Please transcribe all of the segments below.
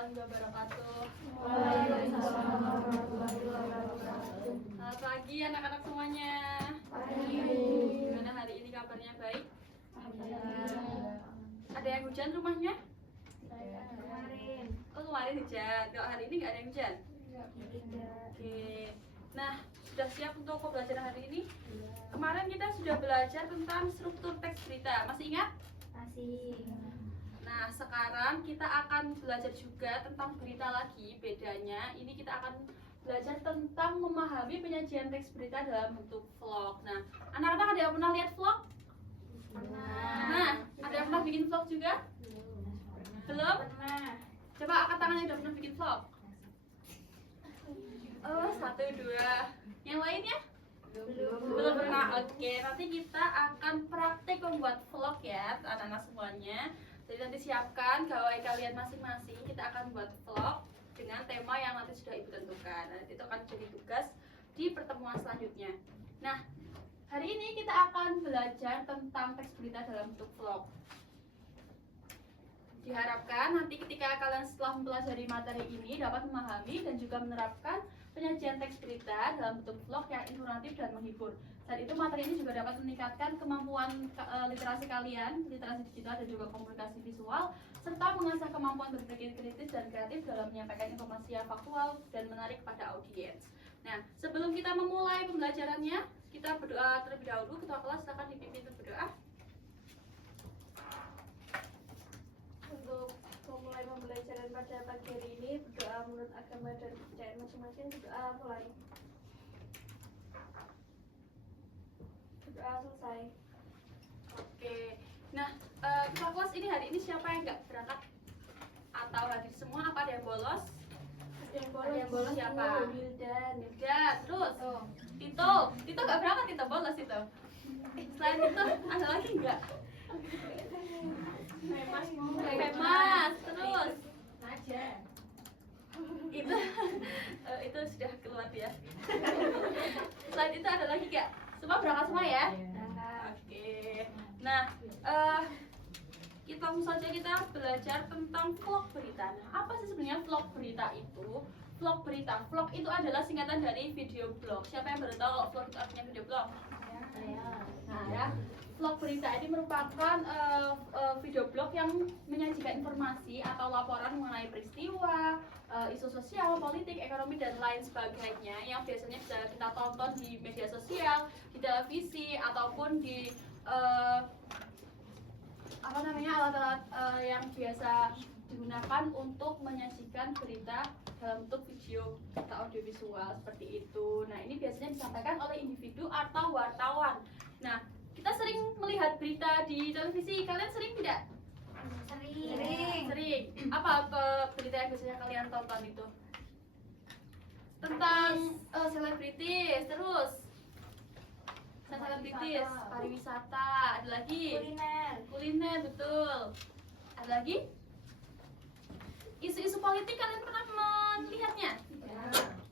warahmatullahi wabarakatuh. Waalaikumsalam warahmatullahi wabarakatuh. Selamat pagi anak-anak semuanya. Pagi. Gimana hari ini kabarnya baik? Alhamdulillah. Ada yang hujan rumahnya? Kemarin. Oh kemarin hujan. Kalau hari ini nggak ada yang hujan? Tidak. Oke. Nah, sudah siap untuk pembelajaran hari ini? Kemarin kita sudah belajar tentang struktur teks berita. Masih ingat? Masih. Nah, sekarang kita akan belajar juga tentang berita lagi. Bedanya, ini kita akan belajar tentang memahami penyajian teks berita dalam bentuk vlog. Nah, anak-anak ada yang pernah lihat vlog? Nah, ada yang pernah bikin vlog juga? Belum? Pernah. Coba angkat tangan yang udah pernah bikin vlog. Oh, 1, 2. Yang lainnya? Belum pernah. Oke, nanti kita akan praktek membuat vlog ya, anak-anak semuanya. Jadi nanti siapkan gawai kalian masing-masing. Kita akan buat vlog dengan tema yang nanti sudah ibu tentukan. Nanti itu akan jadi tugas di pertemuan selanjutnya. Nah, hari ini kita akan belajar tentang teks berita dalam bentuk vlog. Diharapkan nanti ketika kalian setelah mempelajari materi ini dapat memahami dan juga menerapkan penyajian teks berita dalam bentuk vlog yang informatif dan menghibur. Saat itu materi ini juga dapat meningkatkan kemampuan literasi kalian, literasi digital dan juga komunikasi visual, serta mengasah kemampuan berpikir kritis dan kreatif dalam menyampaikan informasi yang faktual dan menarik pada audiens. Nah, sebelum kita memulai pembelajarannya, kita berdoa terlebih dahulu. Ketua kelas silakan dipimpin berdoa. Untuk memulai pembelajaran pada pagi hari ini, berdoa menurut agama dan kepercayaan masing-masing. Berdoa mulai. Berdoa selesai. Oke, nah ketua kelas ini hari ini siapa yang nggak berangkat atau hadir semua? Apa ada yang bolos? Ada yang bolos siapa? Wildan. Wildan, terus Tito nggak berangkat, Tito bolos itu. Selain itu ada lagi nggak? Femas, terus Naja. itu sudah keluar ya. Selain itu ada lagi nggak? Semua berangkat semua ya? Oke. Nah, kita langsung saja kita belajar tentang vlog berita. Nah, apa sih sebenarnya vlog berita itu? Vlog berita. Vlog itu adalah singkatan dari video blog. Siapa yang baru tahu kalau vlog itu artinya video blog? Nah, ya. Vlog berita ini merupakan video blog yang menyajikan informasi atau laporan mengenai peristiwa, isu sosial, politik, ekonomi, dan lain sebagainya yang biasanya bisa kita tonton di media sosial, di televisi, ataupun di alat-alat yang biasa digunakan untuk menyajikan berita dalam bentuk video atau audiovisual seperti itu. Nah, ini biasanya disampaikan oleh individu atau wartawan. Nah, kita sering melihat berita di televisi. Kalian sering tidak? Sering. Apa berita yang biasanya kalian tonton itu? Tentang selebritis, terus selebritis, pariwisata, ada lagi kuliner, betul. Ada lagi? Isu-isu politik kalian pernah melihatnya?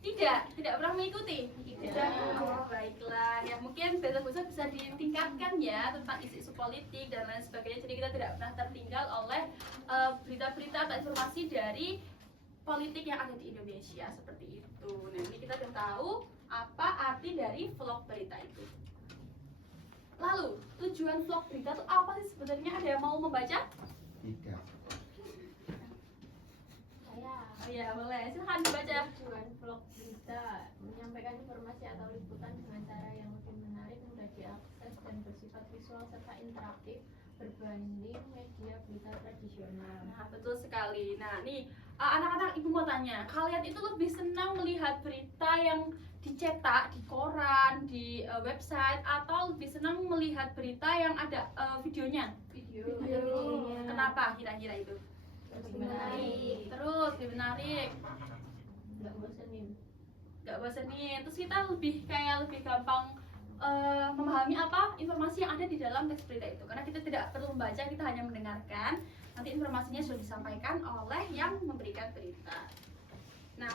Tidak pernah mengikuti? Tidak. Oh, baiklah. Ya mungkin besok-besok bisa ditingkatkan ya tentang isu-isu politik dan lain sebagainya. Jadi kita tidak pernah tertinggal oleh berita-berita atau informasi dari politik yang ada di Indonesia seperti itu. Nah, ini kita sudah tahu apa arti dari vlog berita itu. Lalu, tujuan vlog berita itu apa sih sebenarnya? Ada yang mau membaca? Tidak. Oh ya, boleh. Silahkan dibaca. Tujuan vlog berita menyampaikan informasi atau liputan dengan cara yang lebih menarik, mudah diakses, dan bersifat visual serta interaktif berbanding media berita tradisional. Nah, betul sekali. Nah, nih anak-anak ibu mau tanya, kalian itu lebih senang melihat berita yang dicetak di koran, di website, atau lebih senang melihat berita yang ada videonya? Video. Kenapa kira-kira itu? Lebih menarik. Terus lebih menarik, Nggak bosenin. nggak bosenin. Terus kita lebih gampang memahami apa informasi yang ada di dalam teks berita itu, karena kita tidak perlu membaca, kita hanya mendengarkan. Nanti informasinya sudah disampaikan oleh yang memberikan berita. Nah,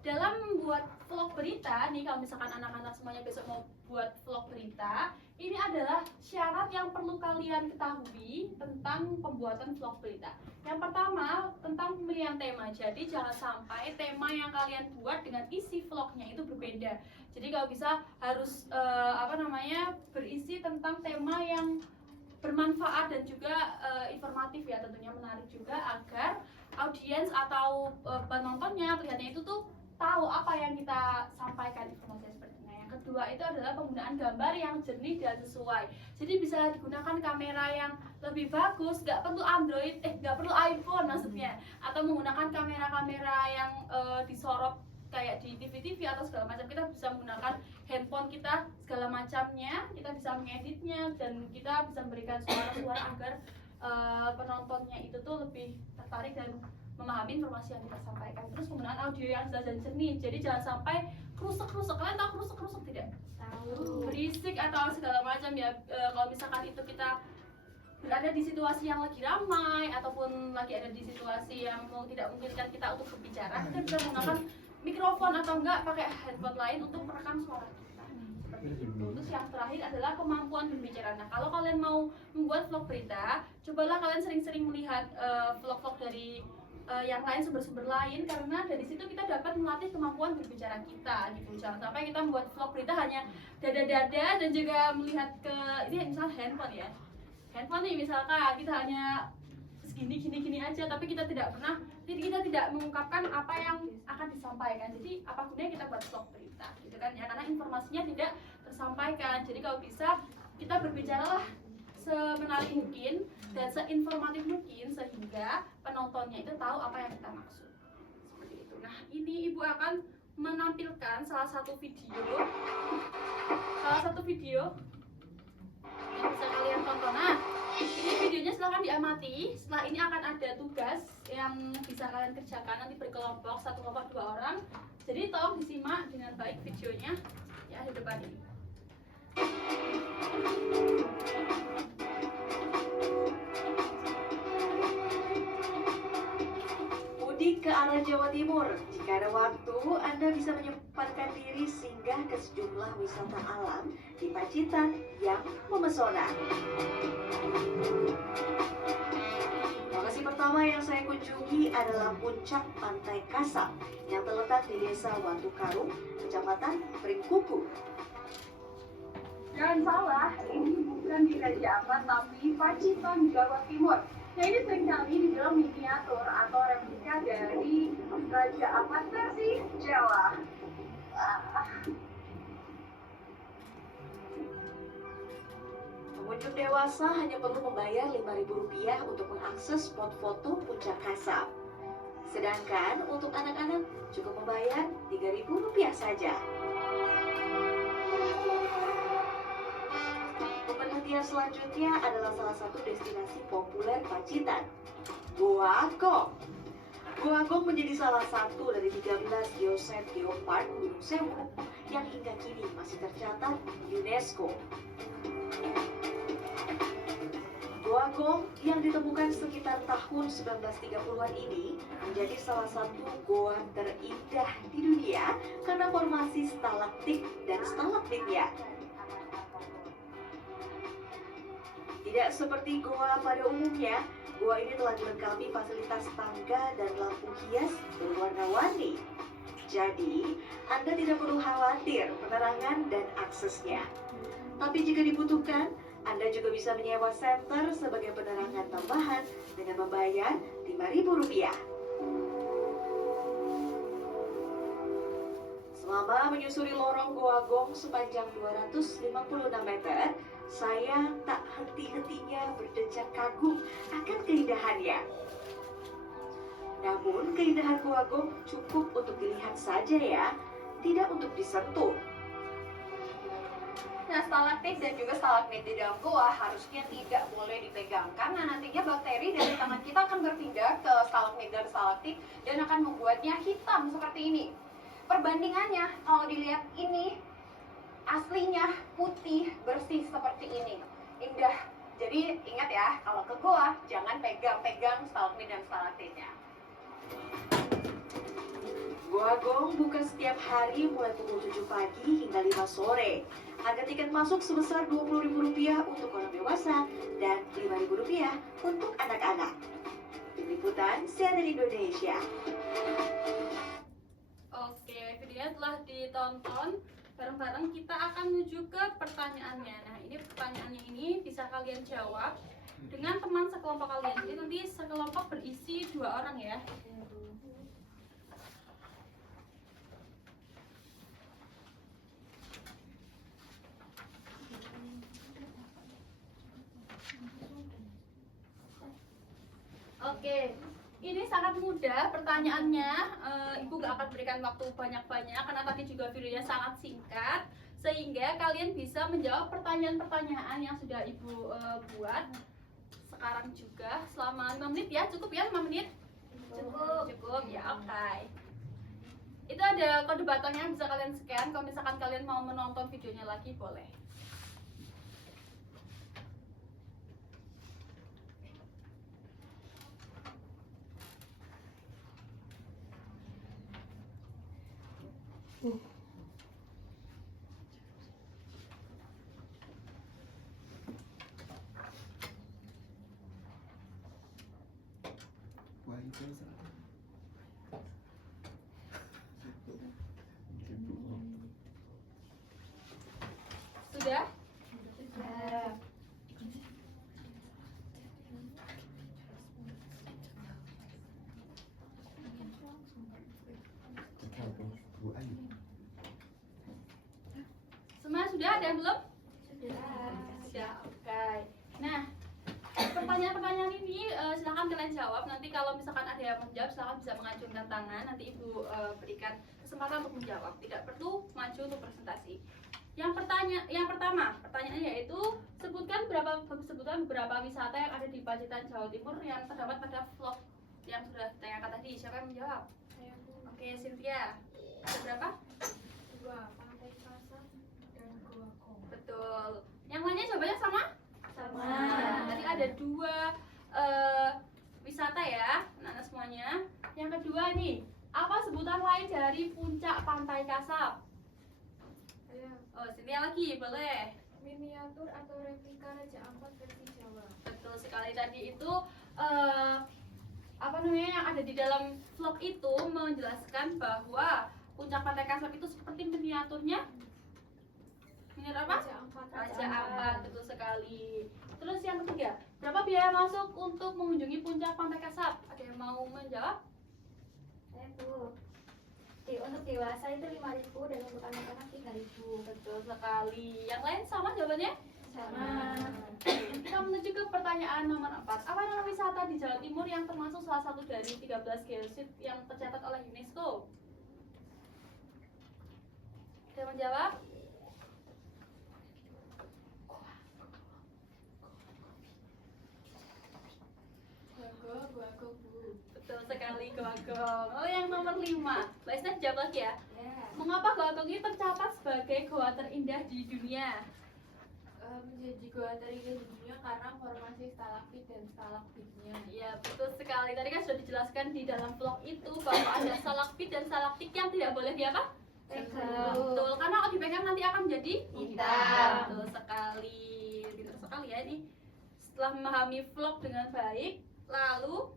dalam membuat vlog berita nih, kalau misalkan anak-anak semuanya besok mau buat vlog berita, ini adalah syarat yang perlu kalian ketahui tentang pembuatan vlog berita. Yang pertama, tentang pemilihan tema. Jadi jangan sampai tema yang kalian buat dengan isi vlognya itu berbeda. Jadi kalau bisa harus berisi tentang tema yang bermanfaat dan juga informatif ya, tentunya menarik juga, agar audiens atau penontonnya, pelihatnya itu tuh tahu apa yang kita sampaikan informasinya seperti ini. Yang kedua itu adalah penggunaan gambar yang jernih dan sesuai. Jadi bisa digunakan kamera yang lebih bagus, nggak perlu Android, nggak perlu iPhone maksudnya, atau menggunakan kamera-kamera yang disorot kayak di TV-TV atau segala macam. Kita bisa menggunakan handphone kita segala macamnya, kita bisa mengeditnya dan kita bisa memberikan suara-suara agar penontonnya itu tuh lebih tertarik dan memahami informasi yang kita sampaikan. Terus penggunaan audio yang jelas dan jernih. Jadi jangan sampai krusek-krusek. Kalian tahu krusek-krusek tidak? Tahu. Berisik atau segala macam ya. Kalau misalkan itu kita berada di situasi yang lagi ramai ataupun lagi ada di situasi yang tidak memungkinkan kita untuk berbicara, kita bisa menggunakan mikrofon atau enggak pakai handphone lain untuk merekam suara kita. Seperti itu. Terus yang terakhir adalah kemampuan berbicara. Nah, kalau kalian mau membuat vlog berita, cobalah kalian sering-sering melihat vlog-vlog dari yang lain, sumber-sumber lain, karena dari situ kita dapat melatih kemampuan berbicara kita gitu. Jangan sampai kita membuat vlog berita hanya dada-dada dan juga melihat ke ini misal handphone ya. Handphone nih misalkan kita hanya gini aja, tapi kita tidak mengungkapkan apa yang akan disampaikan. Jadi apa gunanya kita buat vlog berita gitu kan ya, karena informasinya tidak tersampaikan. Jadi kalau bisa kita berbicaralah semenarik mungkin dan seinformatif mungkin sehingga penontonnya itu tahu apa yang kita maksud. Seperti itu. Nah, ini Ibu akan menampilkan salah satu video yang bisa kalian tonton. Nah, ini videonya silahkan diamati. Setelah ini akan ada tugas yang bisa kalian kerjakan nanti berkelompok, satu kelompok 2 orang. Jadi tolong disimak dengan baik videonya ya di depan ini. Mudik ke arah Jawa Timur. Jika ada waktu, Anda bisa menyempatkan diri singgah ke sejumlah wisata alam di Pacitan yang memesona. Lokasi pertama yang saya kunjungi adalah puncak Pantai Kasab yang terletak di Desa Watu Karung, Kecamatan Pringkuku. Jangan salah, ini bukan di Raja Ampat tapi Pacitan, Jawa Timur. Nah, ini seringkali dibilang miniatur atau replika dari Raja Ampat versi Jawa. Pengunjung dewasa hanya perlu membayar Rp5.000 untuk mengakses spot foto puncak Kasab. Sedangkan untuk anak-anak cukup membayar Rp3.000 saja. Perhatian selanjutnya adalah salah satu destinasi populer Pacitan, Goa Gong. Goa Gong menjadi salah satu dari 13 geosite geopark Gunung Sewu yang hingga kini masih tercatat UNESCO. Goa Gong yang ditemukan sekitar tahun 1930-an ini menjadi salah satu goa terindah di dunia karena formasi stalaktit dan stalagmitnya. Tidak seperti goa pada umumnya, goa ini telah dilengkapi fasilitas tangga dan lampu hias berwarna-warni. Jadi, Anda tidak perlu khawatir penerangan dan aksesnya. Tapi jika dibutuhkan, Anda juga bisa menyewa senter sebagai penerangan tambahan dengan membayar Rp5.000. Selama menyusuri lorong Goa Gong sepanjang 256 meter, saya tak henti-hentinya berdecak kagum akan keindahannya. Namun, keindahan Goa Gong cukup untuk dilihat saja ya, tidak untuk disentuh. Nah, stalaktit dan juga stalagmit di dalam goa harusnya tidak boleh dipegang karena nantinya bakteri dari tangan kita akan berpindah ke stalagmit dan stalaktit dan akan membuatnya hitam seperti ini. Perbandingannya, kalau dilihat ini aslinya putih bersih seperti ini, indah. Jadi ingat ya, kalau ke goa jangan pegang-pegang stalagmit dan stalaktitnya. Goa Gong buka setiap hari mulai pukul 7 pagi hingga 5 sore. Harga tiket masuk sebesar Rp20.000 untuk orang dewasa dan Rp5.000 untuk anak-anak. Tim Liputan CNN Indonesia. Oke, videonya telah ditonton. Bareng-bareng kita akan menuju ke pertanyaannya. Nah, ini pertanyaannya ini bisa kalian jawab dengan teman sekelompok kalian. Jadi nanti sekelompok berisi 2 orang ya. Oke, ini sangat mudah pertanyaannya. Ibu gak akan berikan waktu banyak-banyak karena tadi juga videonya sangat singkat, sehingga kalian bisa menjawab pertanyaan-pertanyaan yang sudah Ibu buat sekarang juga selama 5 menit ya. Cukup ya 5 menit? Cukup ya, oke. Itu ada kode buttonnya yang bisa kalian scan. Kalau misalkan kalian mau menonton videonya lagi boleh. Sudah? Semua sudah? Ada yang belum? Sudah, oke. Nah, pertanyaan-pertanyaan ini silahkan kalian jawab. Nanti kalau misalkan ada yang menjawab, silahkan bisa mengacungkan tangan. Nanti Ibu berikan kesempatan untuk menjawab. Tidak perlu maju untuk presentasi. Yang pertama, pertanyaannya yaitu sebutkan beberapa wisata yang ada di Pacitan, Jawa Timur yang terdapat pada vlog yang sudah ditanyakan tadi. Siapa yang menjawab? Oke, Cynthia. Ada berapa? 2, Pantai Kasab dan Goa Gong. Betul. Yang lainnya jawabannya sama? Sama. Tadi ada 2 wisata ya, anak-anak semuanya. Yang kedua nih, apa sebutan lain dari puncak Pantai Kasab? Oh, Cynthia lagi, boleh. Miniatur atau replika Raja Ampat versi Jawa. Betul sekali, tadi itu yang ada di dalam vlog itu menjelaskan bahwa puncak Pantai Kasab itu seperti miniaturnya. Miniatur apa? Raja Ampat. Raja Ampat, betul sekali. Terus yang ketiga, berapa biaya masuk untuk mengunjungi puncak Pantai Kasab? Ada yang mau menjawab? Untuk dewasa itu 5.000 dan untuk anak-anak 3.000. Betul sekali. Yang lain sama jawabannya? Sama. Kita menuju ke pertanyaan nomor 4. Apa nama wisata di Jawa Timur yang termasuk salah satu dari 13 geosit yang tercatat oleh UNESCO? Ada yang menjawab? Goa Gong, Bu. Betul sekali, Goa Gong. Oh, yang nomor 5. Mbak Isna jawab lagi ya. Ya. Mengapa Goa Gong ini tercatat sebagai goa terindah di dunia? Menjadi goa terindah di dunia karena formasi stalaktit dan stalagmitnya. Ya, betul sekali. Tadi kan sudah dijelaskan di dalam vlog itu bahwa ada stalaktit dan stalaktit yang tidak boleh diapa? Pegang. Betul, karena kalau dipegang nanti akan menjadi Hitam. Betul sekali. Pintar sekali ya ini. Setelah memahami vlog dengan baik, lalu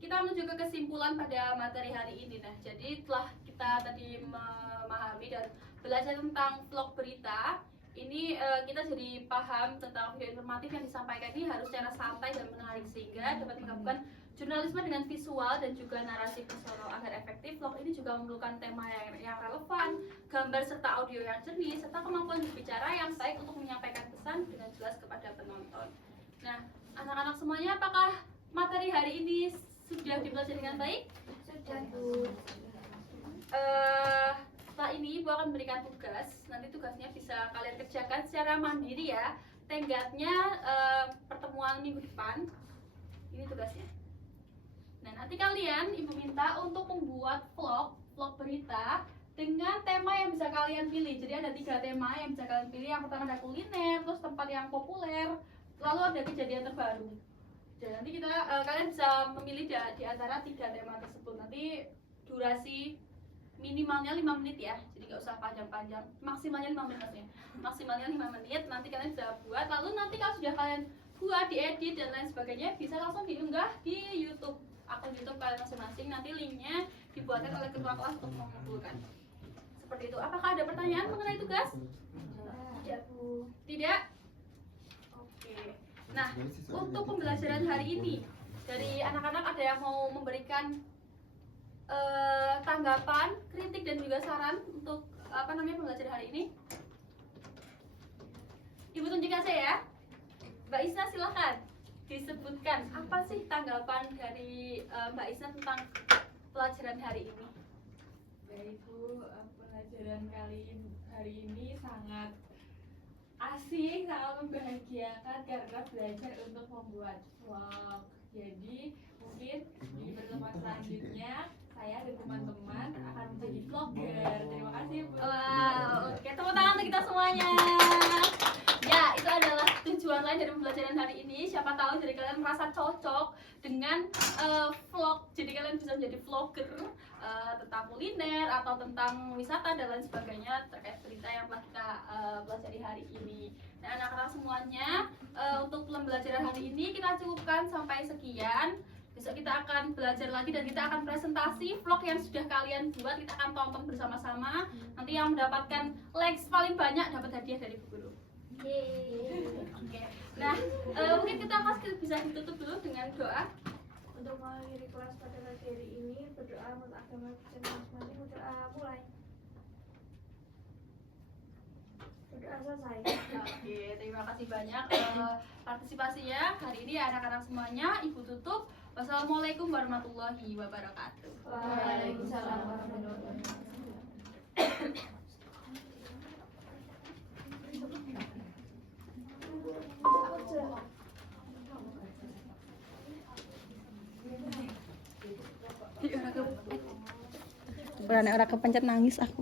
kita menuju ke kesimpulan pada materi hari ini. Nah, jadi telah kita tadi memahami dan belajar tentang vlog berita. Ini kita jadi paham tentang video informatif yang disampaikan ini harus secara santai dan menarik sehingga dapat menggabungkan jurnalisme dengan visual dan juga narasi personal agar efektif. Vlog ini juga memerlukan tema yang relevan, gambar serta audio yang jernih, serta kemampuan berbicara yang baik untuk menyampaikan pesan dengan jelas kepada penonton. Nah, anak-anak semuanya, apakah materi hari ini sudah dipelajari dengan baik? Sudah, Bu. Setelah ini Ibu akan memberikan tugas. Nanti tugasnya bisa kalian kerjakan secara mandiri ya. Tenggatnya pertemuan minggu depan. Ini tugasnya. Nah, nanti kalian Ibu minta untuk membuat vlog berita dengan tema yang bisa kalian pilih. Jadi ada 3 tema yang bisa kalian pilih. Yang pertama ada kuliner, terus tempat yang populer, lalu ada kejadian terbaru. Dan nanti kalian bisa memilih di antara 3 tema tersebut. Nanti durasi minimalnya 5 menit ya, jadi nggak usah panjang-panjang, maksimalnya 5 menit maksudnya, maksimalnya 5 menit. Nanti kalian sudah buat, lalu nanti kalau sudah kalian buat, diedit dan lain sebagainya, bisa langsung diunggah di YouTube, akun YouTube kalian masing-masing. Nanti linknya dibuatkan oleh ketua kelas untuk mengumpulkan. Seperti itu. Apakah ada pertanyaan mengenai tugas? Tidak, Bu. Tidak? Oke. Nah, untuk pembelajaran hari ini, dari anak-anak ada yang mau memberikan tanggapan, kritik dan juga saran untuk pembelajaran hari ini? Ibu tunjukkan saya ya. Mbak Isna silahkan disebutkan apa sih tanggapan dari Mbak Isna tentang pelajaran hari ini? Baik Bu, pelajaran hari ini sangat asik, sangat membahagiakan karena belajar untuk membuat vlog. Jadi mungkin di pertemuan selanjutnya saya dan teman-teman akan menjadi vlogger. Terima kasih Bu. Wow, oke, tepuk tangan untuk kita semuanya. Ya, itu adalah tujuan lain dari pembelajaran hari ini. Siapa tahu jadi kalian merasa cocok dengan vlog, jadi kalian bisa menjadi vlogger tentang kuliner atau tentang wisata dan lain sebagainya terkait berita yang telah kita pelajari hari ini. Nah, anak-anak semuanya, untuk pembelajaran hari ini kita cukupkan sampai sekian. Besok kita akan belajar lagi dan kita akan presentasi vlog yang sudah kalian buat, kita akan tonton bersama-sama. Nanti yang mendapatkan likes paling banyak dapat hadiah dari Bu Guru. Oke. Nah, mungkin kita bisa ditutup dulu dengan doa. Untuk mengakhiri kelas pada pagi hari ini, berdoa menurut agama Kristen masing-masing. Berdoa mulai. Berdoa selesai. Oke, terima kasih banyak partisipasinya hari ini ya anak-anak semuanya. Ibu tutup. Wassalamualaikum warahmatullahi wabarakatuh. Waalaikumsalam warahmatullahi wabarakatuh. Orang kepencet nangis aku.